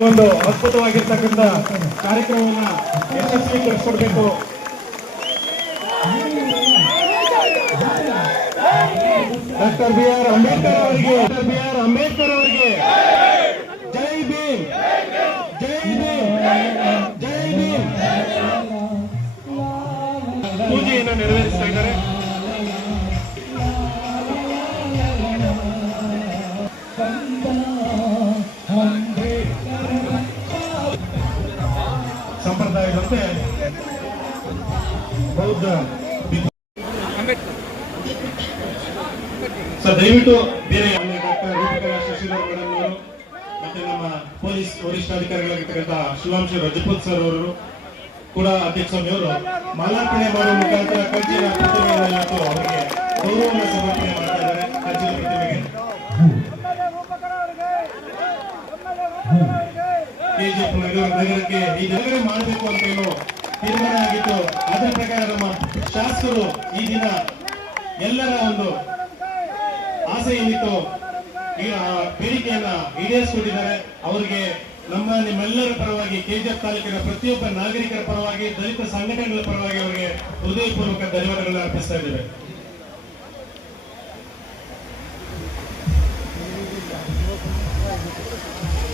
ಒಂದು ಅದ್ಭುತವಾಗಿರ್ತಕ್ಕಂಥ ಕಾರ್ಯಕ್ರಮವನ್ನ ಯಶಸ್ವಿಗೊಳಿಸಿಕೊಡ್ಬೇಕು. ಡಾಕ್ಟರ್ ಬಿ ಆರ್ ಅಂಬೇಡ್ಕರ್ ಅವರಿಗೆ ಜೈ ಭೀಮ್, ಜೈ ಭೀಮ್, ಜೈ ಭೀಮ್. ಪೂಜೆಯನ್ನು ನೆರವೇರಿಸ್ತಾ ಇದ್ದಾರೆ. ಸಂಪ್ರದಾಯದಂತೆ ಬೌದ್ಧ ದಯವಿಟ್ಟು ಬೇರೆ ಡಾಕ್ಟರ್ ರೂಪಕಲಾ ಶಶಿಧರ್ ಮೇಡಮ್ ಅವರು ಮತ್ತೆ ನಮ್ಮ ಪೊಲೀಸ್ ವರಿಷ್ಠಾಧಿಕಾರಿಗಳಾಗಿರ್ತಕ್ಕಂಥ ಶಿವಾಂಶ ರಜಪೂತ್ ಸರ್ ಅವರು ಕೂಡ ಅಧ್ಯಕ್ಷರು ಮಾಲಾರ್ಪಣೆ ಮಾಡುವ ಮುಖಾಂತರ ಕಂಚಿನ ಪ್ರತಿಮೆಯನ್ನು ಅವರಿಗೆ ಗೌರವವನ್ನು ಸಮರ್ಪಣೆ ಮಾಡ್ತಾ ಇದ್ದಾರೆ. ಕಂಚಿನ ಪ್ರತಿಮೆಗೆ ಕೆಜಿಎಫ್ ನಗರಕ್ಕೆ ಈ ನಗರ ಮಾಡಬೇಕು ಅಂತ ಏನು ತೀರ್ಮಾನ ಆಗಿತ್ತು. ಅದರ ಪ್ರಕಾರ ನಮ್ಮ ಶಾಸಕರು ಈ ದಿನ ಎಲ್ಲರ ಒಂದು ಆಸೆ ಏನಿತ್ತು ಬೇಡಿಕೆಯನ್ನ ಈಡೇರಿಸಿಕೊಂಡಿದ್ದಾರೆ. ಅವರಿಗೆ ನಿಮ್ಮೆಲ್ಲರ ಪರವಾಗಿ ಕೆಜಿಎಫ್ ತಾಲೂಕಿನ ಪ್ರತಿಯೊಬ್ಬ ನಾಗರಿಕರ ಪರವಾಗಿ ದಲಿತ ಸಂಘಟನೆಗಳ ಪರವಾಗಿ ಅವರಿಗೆ ಹೃದಯಪೂರ್ವಕ ಧನ್ಯವಾದಗಳನ್ನು ಅರ್ಪಿಸ್ತಾ ಇದ್ದೇವೆ.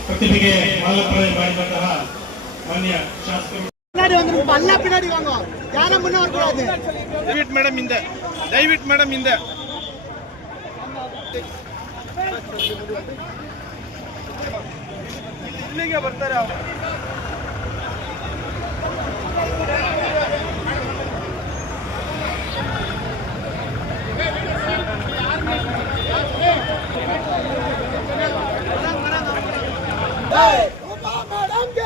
ಪ್ರತಿಭೆಗೆ ಮಾಲಾರ್ಪಣೆ ಮಾಡಿದಂತಹ ಮಾನ್ಯ ಶಾಸಕರು ದಯವಿಟ್ಟು ಮೇಡಮ್ ಹಿಂದೆ ಇಲ್ಲಿಗೆ ಬರ್ತಾರೆ. ಮೇಡಮ್ಗೆ